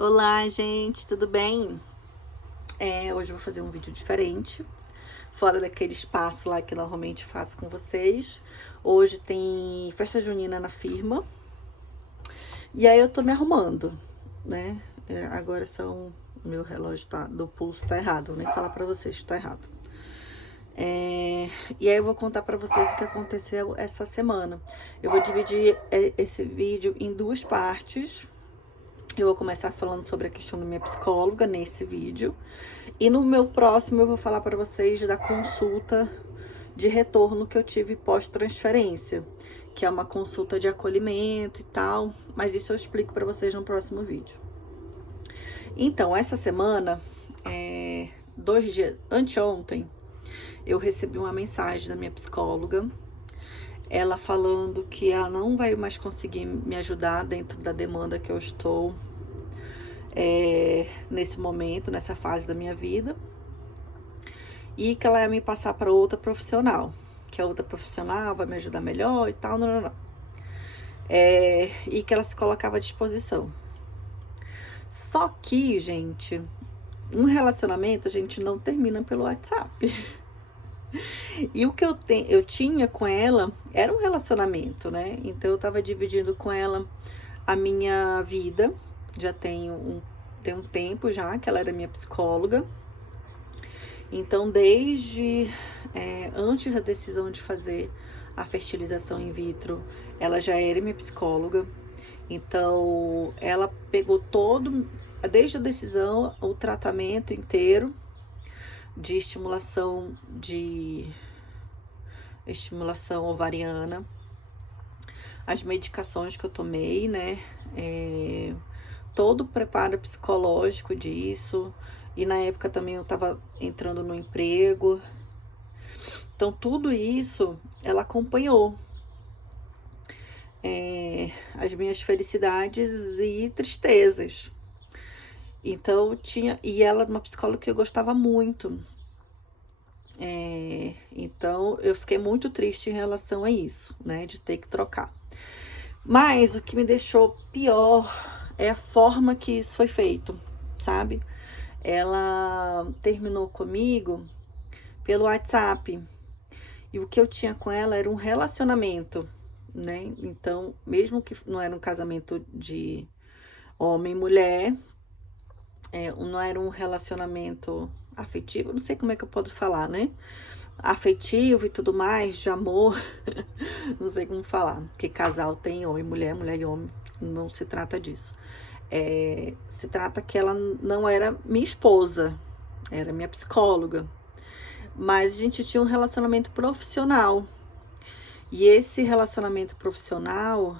Olá, gente, tudo bem? Hoje eu vou fazer um vídeo diferente, fora daquele espaço lá que normalmente faço com vocês. Hoje tem festa junina na firma, e aí eu tô me arrumando, né? Agora são... Meu relógio do pulso tá errado, vou nem falar pra vocês que tá errado. E aí eu vou contar pra vocês o que aconteceu essa semana. Eu vou dividir esse vídeo em duas partes. Eu vou começar falando sobre a questão da minha psicóloga nesse vídeo. E no meu próximo eu vou falar para vocês da consulta de retorno que eu tive pós-transferência, que é uma consulta de acolhimento e tal, mas isso eu explico para vocês no próximo vídeo. Então, essa semana, 2 dias, anteontem, eu recebi uma mensagem da minha psicóloga, ela falando que ela não vai mais conseguir me ajudar dentro da demanda que eu estou nesse momento, nessa fase da minha vida, e que ela ia me passar para outra profissional, que a outra profissional vai me ajudar melhor e tal, não. E que ela se colocava à disposição. Só que, gente, um relacionamento a gente não termina pelo WhatsApp. E o que eu tinha com ela era um relacionamento, né? Então eu tava dividindo com ela a minha vida, já tem um tempo já que ela era minha psicóloga. Então, desde antes da decisão de fazer a fertilização in vitro, ela já era minha psicóloga. Então, ela pegou desde a decisão, o tratamento inteiro de estimulação ovariana, as medicações que eu tomei, né? Todo o preparo psicológico disso. E na época também eu tava entrando no emprego. Então, tudo isso ela acompanhou. As minhas felicidades e tristezas. Então, e ela era uma psicóloga que eu gostava muito. Então, eu fiquei muito triste em relação a isso, né? De ter que trocar. Mas o que me deixou pior é a forma que isso foi feito, sabe? Ela terminou comigo pelo WhatsApp. E o que eu tinha com ela era um relacionamento, né? Então, mesmo que não era um casamento de homem e mulher, não era um relacionamento afetivo, não sei como é que eu posso falar, né? Afetivo e tudo mais, de amor, não sei como falar, porque casal tem homem e mulher, mulher e homem, não se trata disso. Se trata que ela não era minha esposa, era minha psicóloga, mas a gente tinha um relacionamento profissional. E esse relacionamento profissional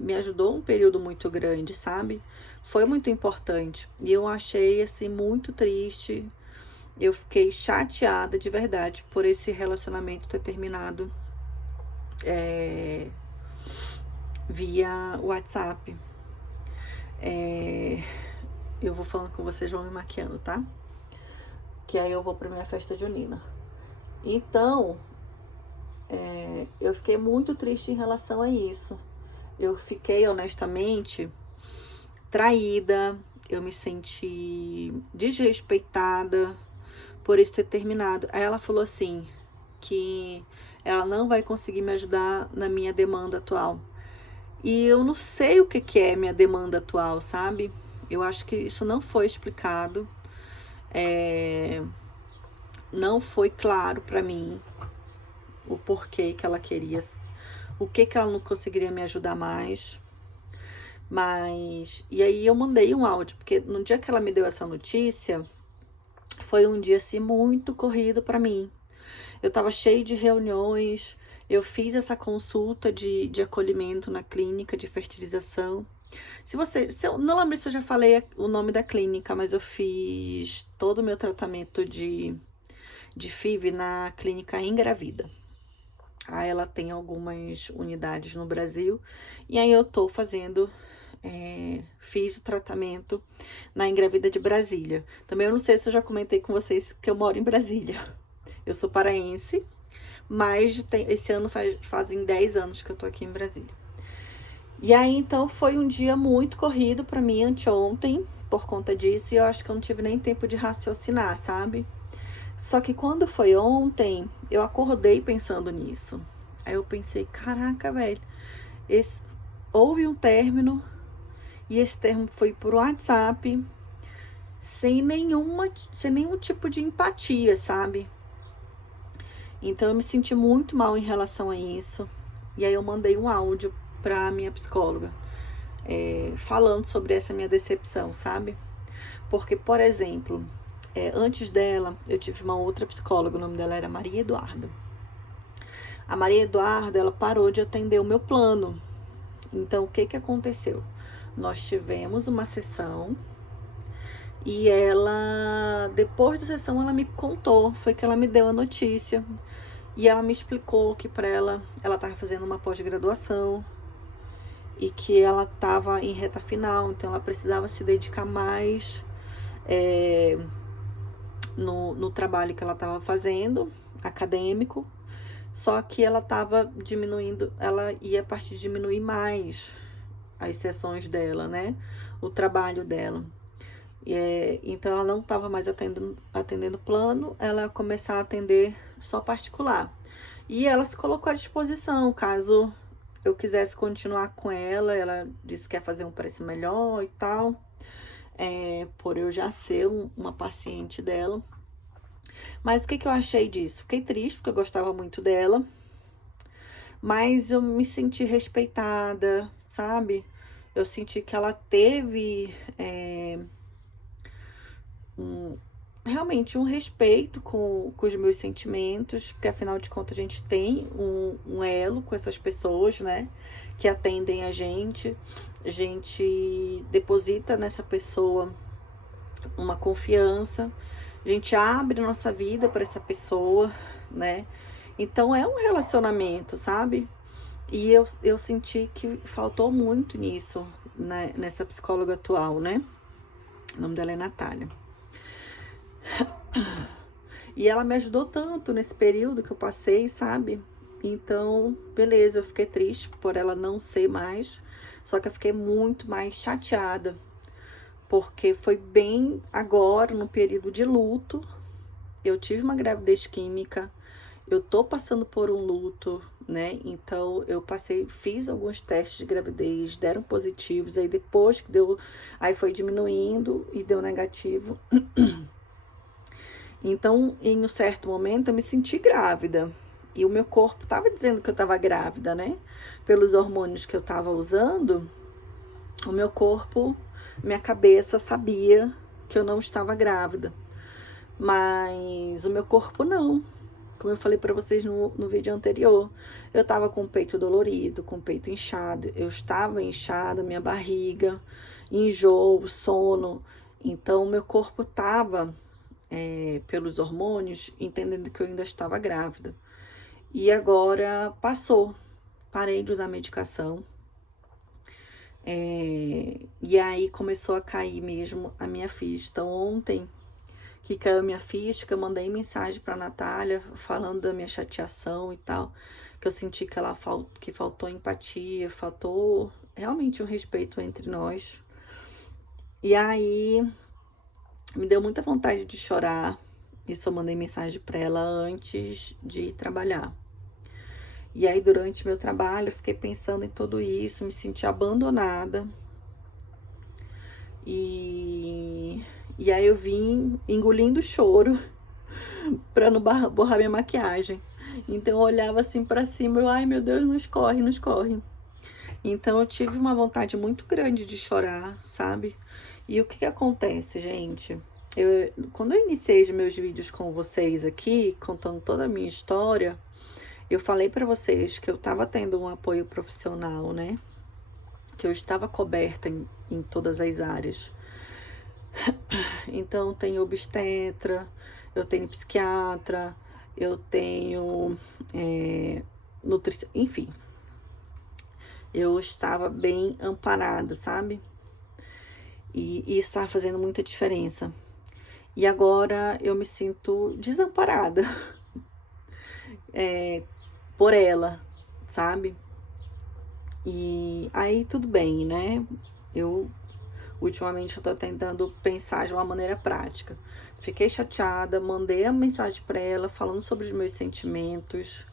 me ajudou um período muito grande, sabe? Foi muito importante. E eu achei, assim, muito triste. Eu fiquei chateada de verdade por esse relacionamento ter terminado via WhatsApp. Eu vou falando com vocês, vão me maquiando, tá? Que aí eu vou pra minha festa junina. Então, eu fiquei muito triste em relação a isso. Eu fiquei, honestamente, traída, eu me senti desrespeitada por isso ter terminado. Aí ela falou assim, que ela não vai conseguir me ajudar na minha demanda atual. E eu não sei o que é minha demanda atual, sabe? Eu acho que isso não foi explicado, não foi claro pra mim o porquê que ela queria, o que ela não conseguiria me ajudar mais. Mas, e aí eu mandei um áudio, porque no dia que ela me deu essa notícia, foi um dia assim muito corrido pra mim. Eu tava cheio de reuniões, eu fiz essa consulta de acolhimento na clínica de fertilização. Se eu não lembro se eu já falei o nome da clínica, mas eu fiz todo o meu tratamento de FIV na clínica Engravida. Aí ela tem algumas unidades no Brasil, e aí eu tô fazendo, fiz o tratamento na Engravida de Brasília. Também eu não sei se eu já comentei com vocês que eu moro em Brasília. Eu sou paraense, mas esse ano fazem 10 anos que eu tô aqui em Brasília. E aí, então, foi um dia muito corrido pra mim anteontem. por conta disso, e eu acho que eu não tive nem tempo de raciocinar, sabe? Só que quando foi ontem, eu acordei pensando nisso. Aí eu pensei, caraca, velho, esse... houve um término, e esse termo foi por WhatsApp, sem nenhum tipo de empatia, sabe? Então eu me senti muito mal em relação a isso. E aí eu mandei um áudio pra minha psicóloga, falando sobre essa minha decepção, sabe? Porque, por exemplo, antes dela, eu tive uma outra psicóloga, o nome dela era Maria Eduarda. A Maria Eduarda, ela parou de atender o meu plano. Então, o que que aconteceu? Nós tivemos uma sessão e ela, depois da sessão, ela me contou, foi que ela me deu a notícia e ela me explicou que para ela estava fazendo uma pós-graduação e que ela estava em reta final, então ela precisava se dedicar mais no trabalho que ela estava fazendo, acadêmico, só que ela estava diminuindo, ela ia partir de diminuir mais as sessões dela, né? O trabalho dela. Então ela não estava mais atendendo plano, ela ia começar a atender só particular. E ela se colocou à disposição, caso eu quisesse continuar com ela, ela disse que quer fazer um preço melhor e tal, por eu já ser uma paciente dela. Mas o que eu achei disso? Fiquei triste, porque eu gostava muito dela, mas eu me senti respeitada, sabe? Eu senti que ela teve realmente um respeito com os meus sentimentos, porque afinal de contas a gente tem um elo com essas pessoas, né? Que atendem a gente deposita nessa pessoa uma confiança, a gente abre nossa vida para essa pessoa, né? Então é um relacionamento, sabe? E eu senti que faltou muito nisso, né? Nessa psicóloga atual, né? O nome dela é Natália. E ela me ajudou tanto nesse período que eu passei, sabe? Então, beleza, eu fiquei triste por ela não ser mais. Só que eu fiquei muito mais chateada. Porque foi bem agora, no período de luto. Eu tive uma gravidez química. Eu tô passando por um luto, né? Então, fiz alguns testes de gravidez, deram positivos. Aí depois que deu, aí foi diminuindo e deu negativo. Então, em um certo momento, eu me senti grávida. E o meu corpo estava dizendo que eu estava grávida, né? Pelos hormônios que eu estava usando, o meu corpo, minha cabeça sabia que eu não estava grávida. Mas o meu corpo não. Como eu falei para vocês no vídeo anterior, eu estava com o peito dolorido, com o peito inchado. Eu estava inchada, minha barriga, enjoo, sono. Então, o meu corpo estava pelos hormônios, entendendo que eu ainda estava grávida. E agora passou, parei de usar medicação. E aí começou a cair mesmo a minha ficha. Então ontem que caiu a minha ficha, que eu mandei mensagem pra Natália falando da minha chateação e tal, que eu senti que faltou empatia, faltou realmente um respeito entre nós. E aí me deu muita vontade de chorar. Isso eu mandei mensagem para ela antes de trabalhar. E aí, durante meu trabalho, eu fiquei pensando em tudo isso, me senti abandonada. E aí eu vim engolindo choro para não borrar minha maquiagem. Então eu olhava assim para cima, ai meu Deus, não escorre, não escorre. Então eu tive uma vontade muito grande de chorar, sabe? E o que acontece, gente? Quando eu iniciei os meus vídeos com vocês aqui, contando toda a minha história, eu falei para vocês que eu tava tendo um apoio profissional, né? Que eu estava coberta em todas as áreas. Então, tenho obstetra, eu tenho psiquiatra, eu tenho enfim. Eu estava bem amparada, sabe? E isso estava fazendo muita diferença. E agora eu me sinto desamparada por ela, sabe? E aí tudo bem, né? Ultimamente eu tô tentando pensar de uma maneira prática. Fiquei chateada, mandei a mensagem para ela falando sobre os meus sentimentos.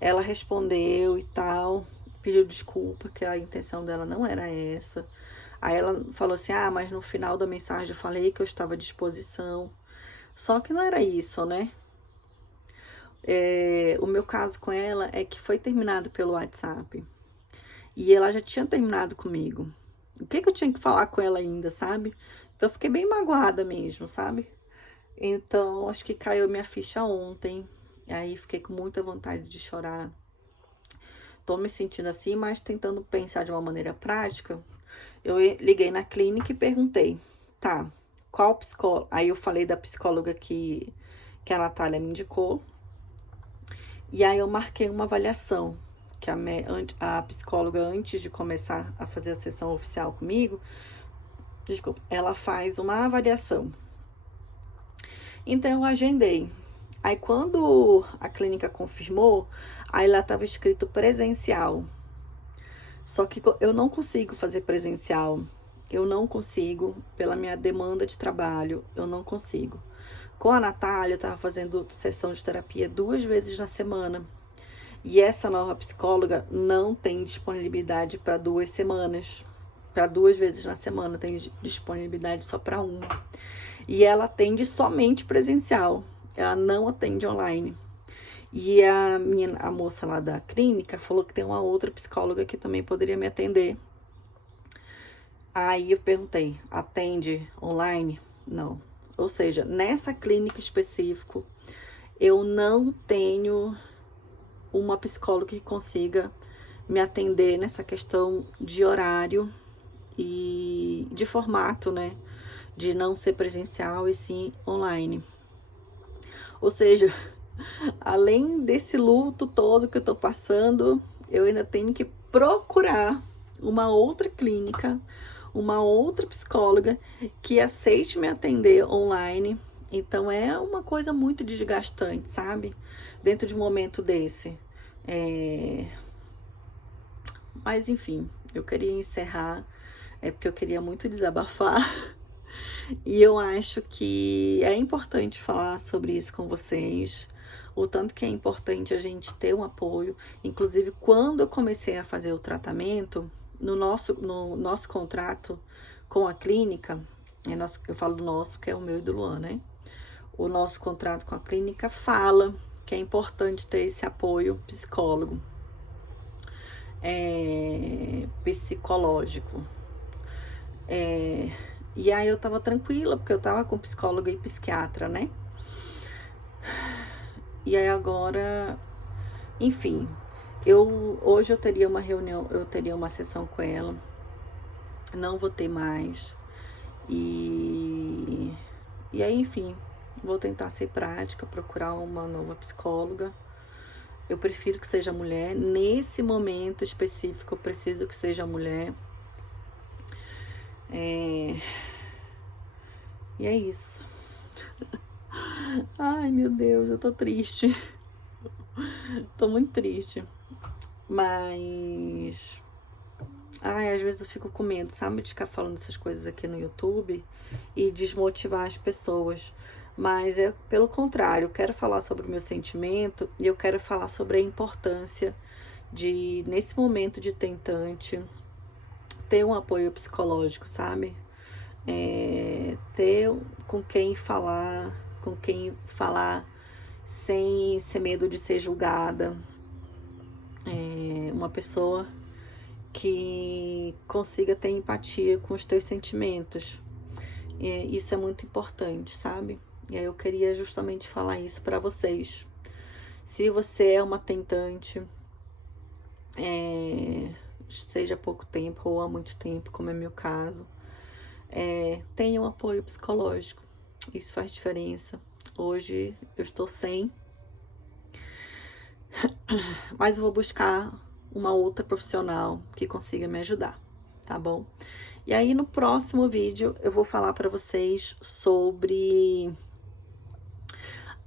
Ela respondeu e tal, pediu desculpa, que a intenção dela não era essa. Aí ela falou assim: ah, mas no final da mensagem eu falei que eu estava à disposição. Só que não era isso, né? O meu caso com ela é que foi terminado pelo WhatsApp. E ela já tinha terminado comigo. O que eu tinha que falar com ela ainda, sabe? Então eu fiquei bem magoada mesmo, sabe? Então acho que caiu minha ficha ontem. Aí fiquei com muita vontade de chorar. Tô me sentindo assim, mas tentando pensar de uma maneira prática. Eu liguei na clínica e perguntei: tá, qual psicóloga? Aí eu falei da psicóloga que a Natália me indicou. E aí eu marquei uma avaliação, que a psicóloga, antes de começar a fazer a sessão oficial comigo, desculpa, ela faz uma avaliação. Então eu agendei. Aí quando a clínica confirmou, aí lá estava escrito presencial. Só que eu não consigo fazer presencial. Eu não consigo, pela minha demanda de trabalho, eu não consigo. Com a Natália, eu estava fazendo sessão de terapia 2 vezes na semana. E essa nova psicóloga não tem disponibilidade para 2 semanas. Para 2 vezes na semana, tem disponibilidade só para uma. E ela atende somente presencial. Ela não atende online. E a moça lá da clínica falou que tem uma outra psicóloga que também poderia me atender. Aí eu perguntei: atende online? Não. Ou seja, nessa clínica específica, eu não tenho uma psicóloga que consiga me atender nessa questão de horário e de formato, né? De não ser presencial e sim online. Ou seja, além desse luto todo que eu tô passando, eu ainda tenho que procurar uma outra clínica, uma outra psicóloga que aceite me atender online. Então é uma coisa muito desgastante, sabe? Dentro de um momento desse. Mas enfim, eu queria encerrar, porque eu queria muito desabafar. E eu acho que é importante falar sobre isso com vocês. O tanto que é importante a gente ter um apoio. Inclusive, quando eu comecei a fazer o tratamento, no nosso contrato com a clínica, eu falo do nosso, que é o meu e do Luan, né? O nosso contrato com a clínica fala que é importante ter esse apoio psicológico. E aí eu tava tranquila, porque eu tava com psicóloga e psiquiatra, né? E aí agora, enfim, hoje eu teria uma reunião, eu teria uma sessão com ela, não vou ter mais. E aí, enfim, vou tentar ser prática, procurar uma nova psicóloga. Eu prefiro que seja mulher. Nesse momento específico, eu preciso que seja mulher. E é isso. Ai, meu Deus, eu tô triste. Tô muito triste. Mas às vezes eu fico com medo, sabe, de ficar falando essas coisas aqui no YouTube e desmotivar as pessoas. Mas pelo contrário, eu quero falar sobre o meu sentimento e eu quero falar sobre a importância de, nesse momento de tentante, ter um apoio psicológico, sabe? Ter com quem falar sem ser medo de ser julgada. Uma pessoa que consiga ter empatia com os teus sentimentos. Isso é muito importante, sabe? E aí eu queria justamente falar isso para vocês. Se você é uma tentante, seja há pouco tempo ou há muito tempo, como é meu caso, tenha um apoio psicológico. Isso faz diferença. Hoje eu estou sem, mas eu vou buscar uma outra profissional que consiga me ajudar, tá bom? E aí no próximo vídeo eu vou falar para vocês sobre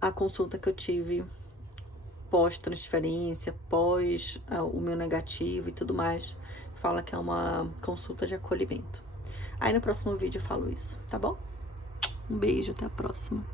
a consulta que eu tive pós-transferência, o meu negativo e tudo mais. Fala que é uma consulta de acolhimento. Aí no próximo vídeo eu falo isso, tá bom? Um beijo, até a próxima.